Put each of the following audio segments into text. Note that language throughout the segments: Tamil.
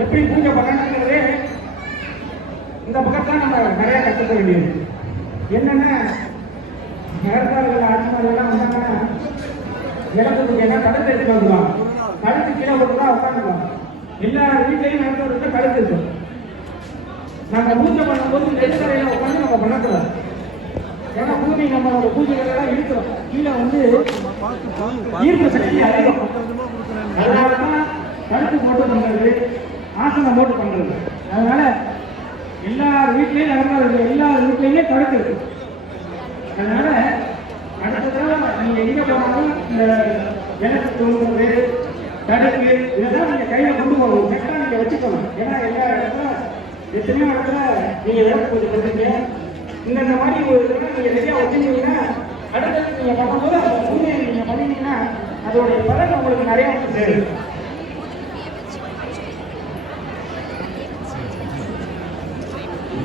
எப்படி பூஜை பண்ணணுங்கிறது இந்த பக்கத்தான் நம்ம நிறைய கற்றுக்க வேண்டியது. என்னன்னா நேரத்தார்கள் ஆட்சிமார்கள்லாம் வந்தாங்கன்னா இடத்துக்கு என்ன கழுத்து எடுத்து வந்துடுவாங்க கழுத்து கீழே போட்டுதான் தான் எல்லா வீட்லையும் நடத்துறதுக்கு கழுத்து இருக்கும் நாங்கள் பூஜை பண்ணும்போது நெடுக்கரையில் உட்காந்து நம்ம பண்ணக்கூடாது. ஏன்னா பூமி நம்மளோட பூஜைகளெல்லாம் இருக்கிறோம். கீழே வந்து ஈர்ப்பு சக்தி அதிகம். அதனால தான் கழுத்து போட்டு பண்றது ஆசனம் போட்டு பண்றது. அதனால் எல்லார் வீட்லயும் நடந்தாரு எல்லார் வீட்லயுமே கழுத்து இருக்கு. அதனால் அடுத்த தடவை நீங்கள் எங்க போனாலும் இந்த விளக்கு தோன்றது தடுப்பு இதெல்லாம் நீங்க கையில் கொண்டு போகணும். செட்டா நீங்க வச்சுக்கணும். ஏன்னா எல்லா இடத்துல எத்தனையோ இடத்துல நீங்கள் விளக்கு பூஜை பண்றீங்க இந்தந்த மாதிரி ஒரு இதெல்லாம் நீங்கள் சரியா வச்சுருந்தீங்கன்னா அடுத்தது நீங்க பண்ணும்போது அந்த பூஜையை நீங்க பண்ணீங்கன்னா அதோடைய பலன் உங்களுக்கு நிறைய வந்து சேரும்.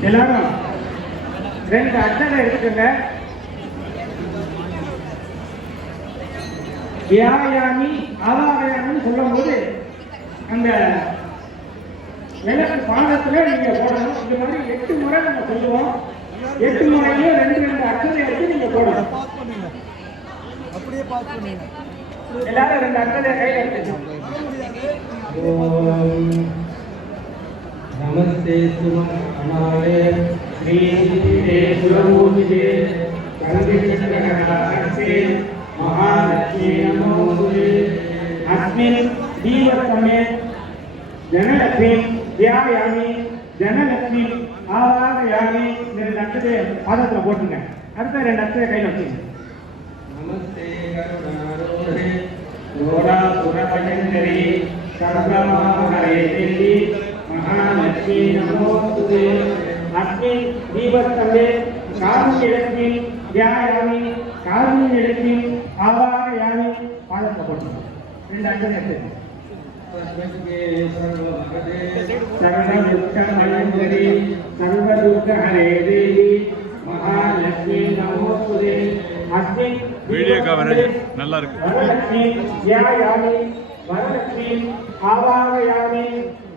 எல்லாரும் ரெண்டு அட்டனை எடுத்துக்கங்க. வியாயாமி அவாயாமின்னு சொல்லும்போது அந்த விளக்கு பாதத்துல நீங்க போடணும். இந்த மாதிரி எட்டு முறை நம்ம சொல்லுவோம். எட்டு முறையிலும் ரெண்டு ரெண்டு அட்டனை எடுத்து நீங்க போடணும். அப்படியே எல்லாரும் ரெண்டு அட்டனை கையில எடுத்துக்கணும் சிதேசுரம் அமாவே ஸ்ரீ சிதேசுரம் ஊதிதே கலந்திருக்கிறே மகாலட்சுமி போட்டுங்க அடுத்த ரெண்டு கையில் வச்சுங்க நமஸ்தே மகா தன்னை நமோ துதே அஸ்மின் தீபஸ்தலே காரணியிடத்தில் தியாயாமி காரணியிடத்தில் ஆவார யாமி பாதத்தை போட்டுக்கணும் ரெண்டு அஞ்சல் எடுத்து சர்வதுக்கமலங்கரி சர்வதுக்கஹரே தேவி மகாலட்சுமி நமோஸ்துதே அஸ்மின் வீடியோ கவரேஜ் நல்லா இருக்கு. வரலட்சுமி தியாயாமி வரலட்சுமி ஆவாரயாமி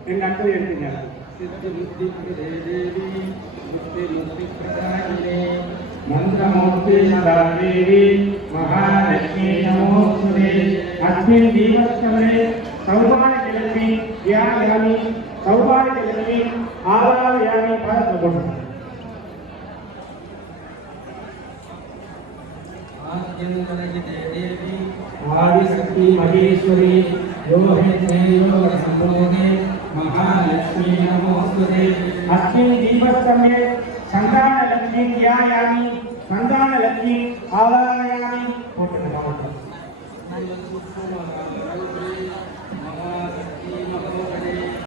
எங்கள் அக்கறை எடுத்துங்க మంత్రమూర్తిదేవి మహాలక్ష్మీ నమోస్తుదే అస్మిన్ దీపస్థలే సౌభాగ్యలక్ష్మి వ్యాయామి సౌభాగ్యలక్ష్మి ఆలయామి పరమగుణం ఆదిశక్తి మహేశ్వరి యోహే సంభోగే महालक्ष्मी नमोस्तुते अस्मिन् दीपस्तम्भे सन्तानलक्ष्मीं ध्यायामि सन्तानलक्ष्मीम् आवाहयामि